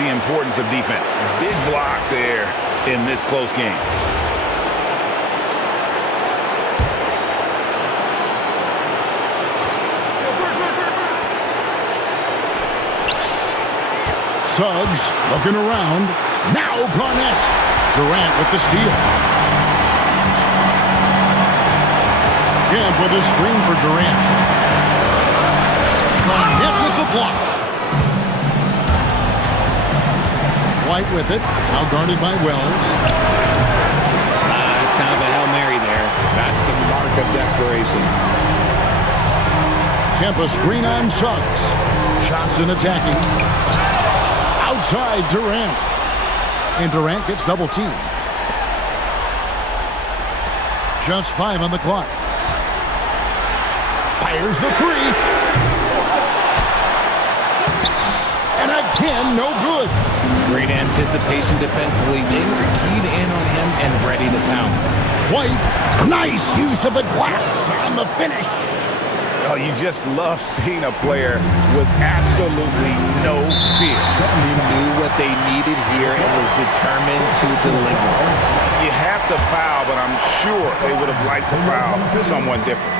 the importance of defense. Big block there in this close game. Suggs looking around. Now Garnett. Durant with the steal. Camp with a screen for Durant. Garnett with the block. White with it. Now guarded by Wells. It's kind of a Hail Mary there. That's the mark of desperation. Kemp a screen on Suggs. Johnson attacking. Outside Durant. And Durant gets double teamed. Just 5 on the clock. Fires the three. And again, no good. Great anticipation defensively. They were keyed in on him and ready to pounce. White, nice use of the glass on the finish. Oh, you just love seeing a player with absolutely no fear. He knew what they needed here and was determined to deliver. You have to foul, but I'm sure they would have liked to foul someone different.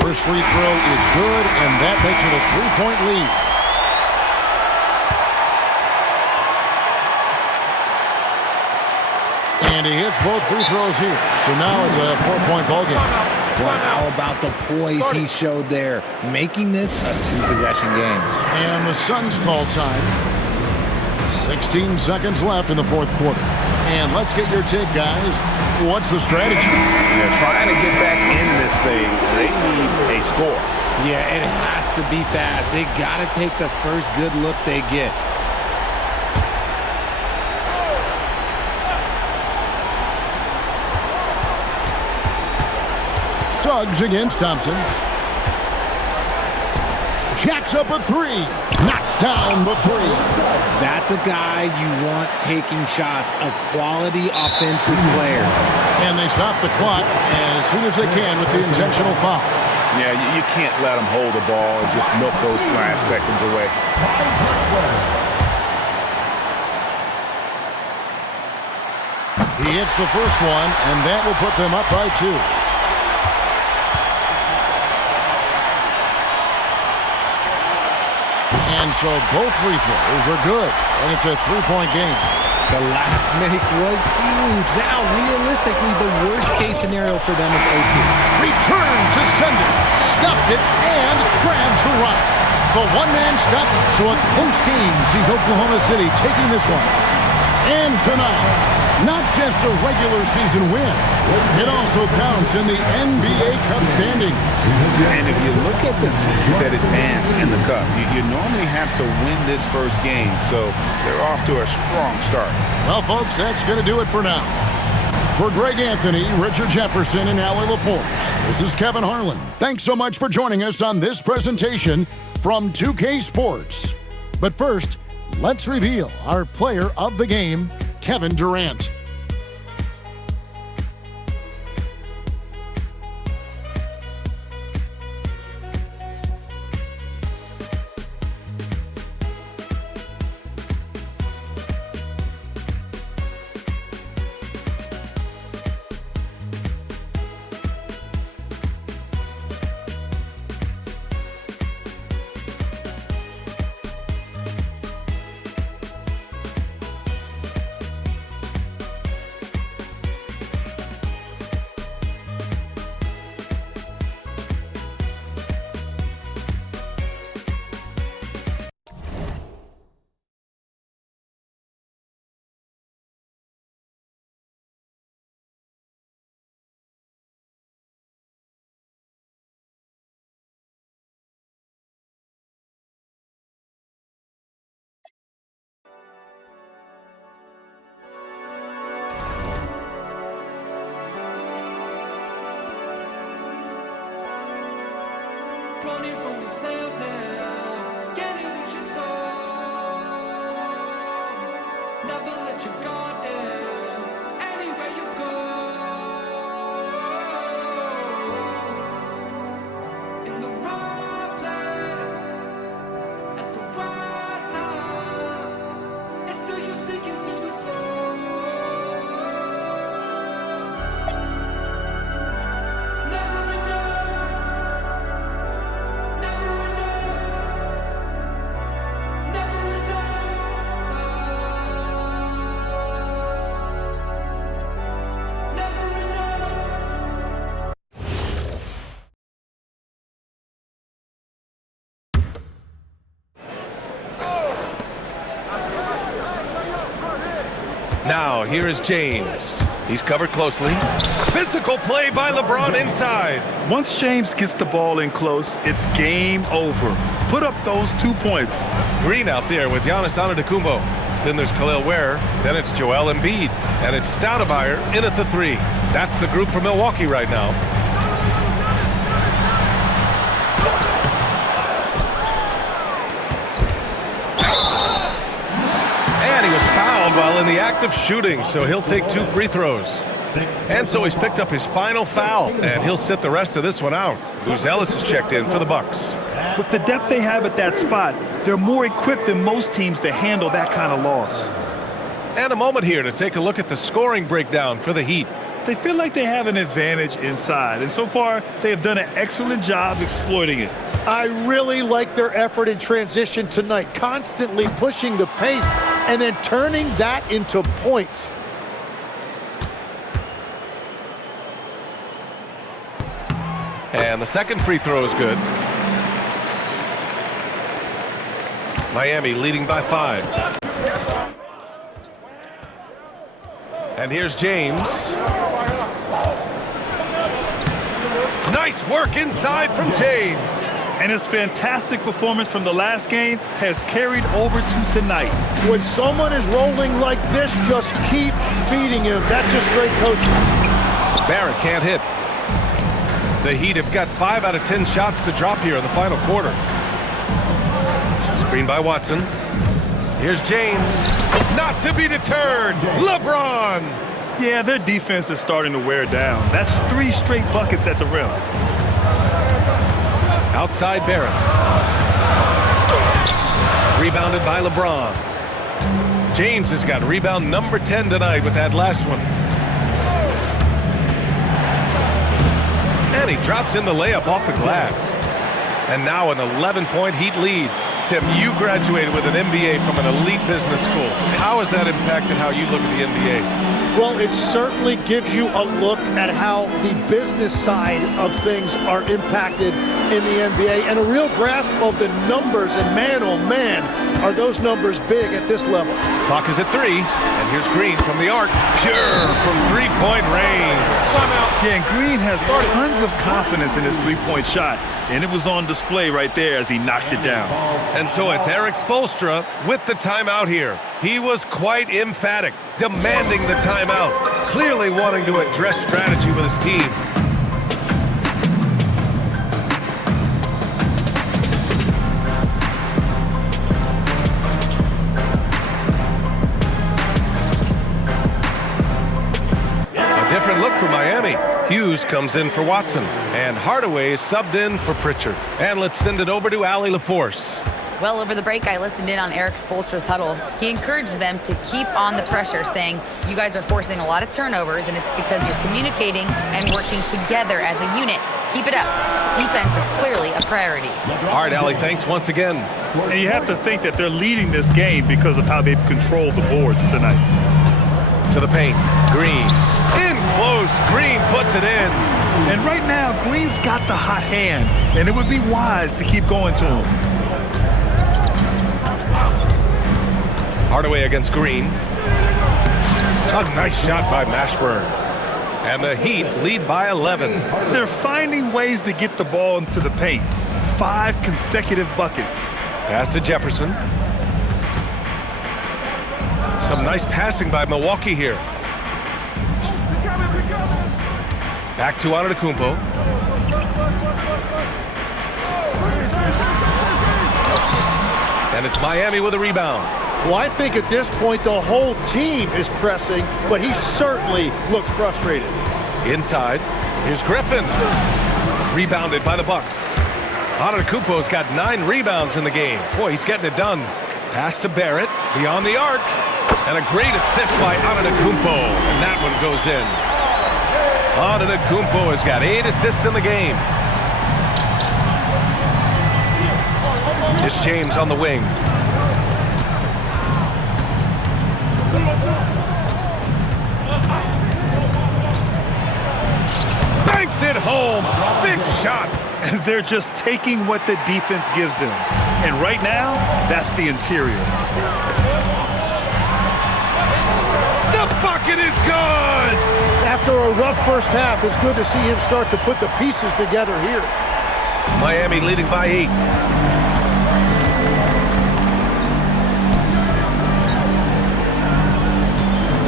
First free throw is good, and that makes it a 3-point lead. And he hits both free throws here. So now it's a 4-point ball game. Well, how about the poise he showed there, making this a 2-possession game. And the Suns call time. 16 seconds left in the fourth quarter. And let's get your take, guys. What's the strategy? They're trying to get back in this thing. They need a score. Yeah, it has to be fast. They got to take the first good look they get. Suggs against Thompson. Jacks up a three. Knocks down the three. That's a guy you want taking shots, a quality offensive player. And they stop the clock as soon as they can with the intentional foul. Yeah, you can't let them hold the ball and just milk those last seconds away. He hits the first one, and that will put them up by 2. And so both free throws are good, and it's a 3-point game. The last make was huge. Now, realistically, the worst-case scenario for them is OT. Return to sender. Stuffed it and grabs the rock. The one-man stop, so a close game sees Oklahoma City taking this one. And tonight, not just a regular season win, it also counts in the NBA Cup standing. And if you look at the teams that advance in the Cup, you normally have to win this first game, so they're off to a strong start. Well, folks, that's going to do it for now. For Greg Anthony, Richard Jefferson, and Allie LaForce, this is Kevin Harlan. Thanks so much for joining us on this presentation from 2K Sports. But first, let's reveal our player of the game, Kevin Durant. Now, here is James. He's covered closely. Physical play by LeBron inside. Once James gets the ball in close, it's game over. Put up those 2 points. Green out there with Giannis Antetokounmpo. Then there's Khalil Ware. Then it's Joel Embiid. And it's Stoudemire in at the 3. That's the group for Milwaukee right now. And he was fouled while in the act of shooting, so he'll take 2 free throws. And so he's picked up his final foul, and he'll sit the rest of this one out. Luz Ellis is checked in for the Bucks. With the depth they have at that spot, they're more equipped than most teams to handle that kind of loss. And a moment here to take a look at the scoring breakdown for the Heat. They feel like they have an advantage inside, and so far they have done an excellent job exploiting it. I really like their effort in transition tonight, constantly pushing the pace and then turning that into points. And the second free throw is good. Miami leading by 5. And here's James. Nice work inside from James. And his fantastic performance from the last game has carried over to tonight. When someone is rolling like this, just keep feeding him. That's just great coaching. Barrett can't hit. The Heat have got 5 out of 10 shots to drop here in the final quarter. Screen by Watson. Here's James. Not to be deterred. LeBron. Yeah, their defense is starting to wear down. That's 3 straight buckets at the rim. Outside Barrett. Rebounded by LeBron. James has got rebound number 10 tonight with that last one. And he drops in the layup off the glass. And now an 11-point Heat lead. Tim, you graduated with an MBA from an elite business school. How has that impacted how you look at the NBA? Well, it certainly gives you a look at how the business side of things are impacted in the NBA and a real grasp of the numbers. And man, oh man, are those numbers big at this level. Clock is at 3, and here's Green from the arc. Pure from 3-point range. Yeah, and Green has tons of confidence in his 3-point shot, and it was on display right there as he knocked it down. And so it's Erik Spoelstra with the timeout here. He was quite emphatic, demanding the timeout, clearly wanting to address strategy with his team. A different look for Miami. Hughes comes in for Watson, and Hardaway is subbed in for Pritchard. And let's send it over to Allie LaForce. Well, over the break, I listened in on Erik Spoelstra's huddle. He encouraged them to keep on the pressure, saying, you guys are forcing a lot of turnovers, and it's because you're communicating and working together as a unit. Keep it up. Defense is clearly a priority. All right, Allie, thanks once again. And you have to think that they're leading this game because of how they've controlled the boards tonight. To the paint, Green. In close, Green puts it in. And right now, Green's got the hot hand, and it would be wise to keep going to him. Hardaway against Green. A nice shot by Mashburn. And the Heat lead by 11. They're finding ways to get the ball into the paint. 5 consecutive buckets. Pass to Jefferson. Some nice passing by Milwaukee here. Back to Antetokounmpo. And it's Miami with a rebound. Well, I think at this point the whole team is pressing, but he certainly looks frustrated. Inside, here's Griffin. Rebounded by the Bucks. Antetokounmpo's got 9 rebounds in the game. Boy, he's getting it done. Pass to Barrett, beyond the arc. And a great assist by Antetokounmpo. And that one goes in. Antetokounmpo has got 8 assists in the game. It's James on the wing. Banks it home. Big shot. They're just taking what the defense gives them. And right now, that's the interior. bucket is good! After a rough first half, it's good to see him start to put the pieces together here. Miami leading by 8.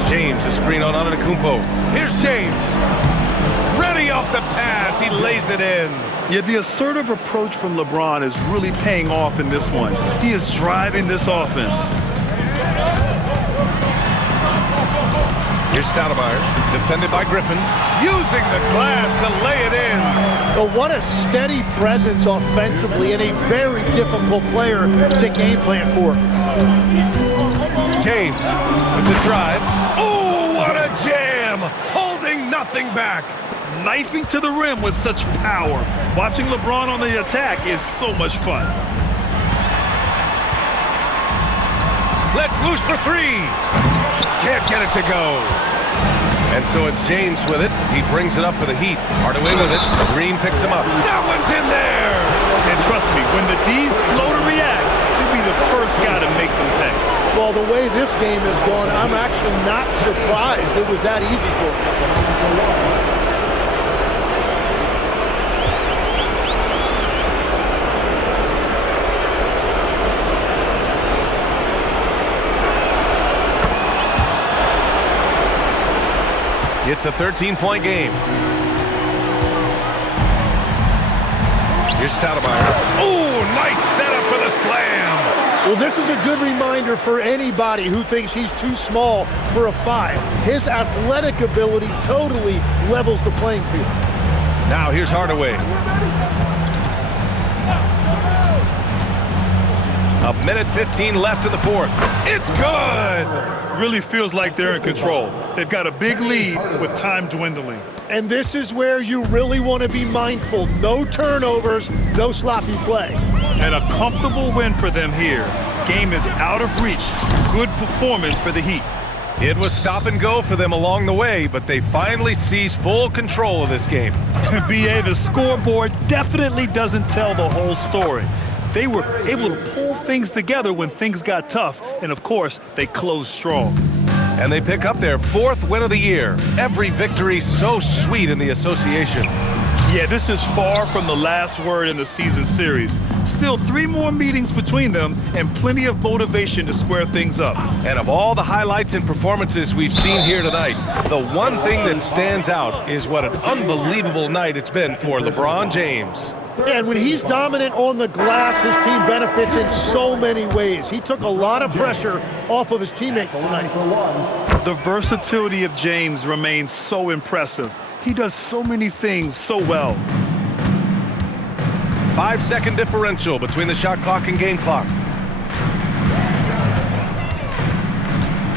James, a screen on Antetokounmpo. Here's James. Ready off the pass. He lays it in. Yeah, the assertive approach from LeBron is really paying off in this one. He is driving this offense. Here's Stoudemire, defended by Griffin, using the glass to lay it in. But what a steady presence offensively and a very difficult player to game plan for. James with the drive. Oh, what a jam! Holding nothing back. Knifing to the rim with such power. Watching LeBron on the attack is so much fun. Let's loose for 3. Can't get it to go. And so it's James with it. He brings it up for the Heat. Hardaway with it. Green picks him up. That one's in there! And trust me, when the D's slow to react, he'll be the first guy to make them pay. Well, the way this game has gone, I'm actually not surprised it was that easy for him. It's a 13-point game. Here's Stoudemire. Oh, nice setup for the slam. Well, this is a good reminder for anybody who thinks he's too small for a 5. His athletic ability totally levels the playing field. Now here's Hardaway. A minute 15 left in the 4th. It's good! Really feels like they're in control. They've got a big lead with time dwindling. And this is where you really want to be mindful. No turnovers, no sloppy play. And a comfortable win for them here. Game is out of reach. Good performance for the Heat. It was stop and go for them along the way, but they finally seized full control of this game. BA, the scoreboard definitely doesn't tell the whole story. They were able to pull things together when things got tough, and of course, they closed strong. And they pick up their 4th win of the year. Every victory so sweet in the association. Yeah, this is far from the last word in the season series. Still 3 more meetings between them and plenty of motivation to square things up. And of all the highlights and performances we've seen here tonight, the one thing that stands out is what an unbelievable night it's been for LeBron James. And when he's dominant on the glass, his team benefits in so many ways. He took a lot of pressure off of his teammates tonight. The versatility of James remains so impressive. He does so many things so well. 5-second differential between the shot clock and game clock.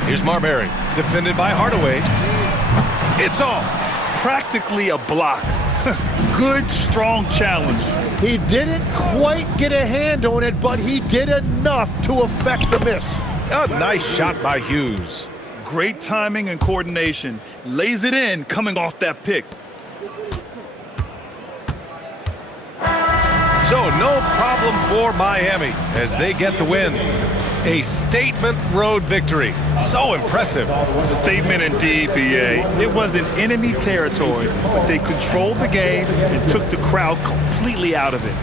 Here's Marbury, defended by Hardaway. It's off. Practically a block. Good, strong challenge. He didn't quite get a hand on it, but he did enough to affect the miss. A nice shot by Hughes. Great timing and coordination. Lays it in coming off that pick. So no problem for Miami as they get the win. A statement road victory. So impressive. Statement indeed, BA. It was in enemy territory, but they controlled the game and took the crowd completely out of it.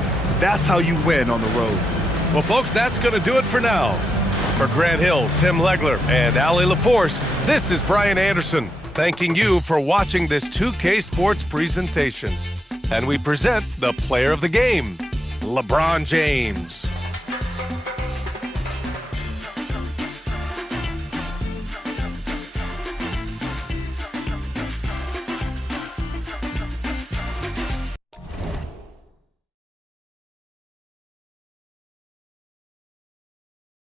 That's how you win on the road. Well, folks, that's going to do it for now. For Grant Hill, Tim Legler, and Allie LaForce, this is Brian Anderson, thanking you for watching this 2K Sports presentation. And we present the player of the game, LeBron James.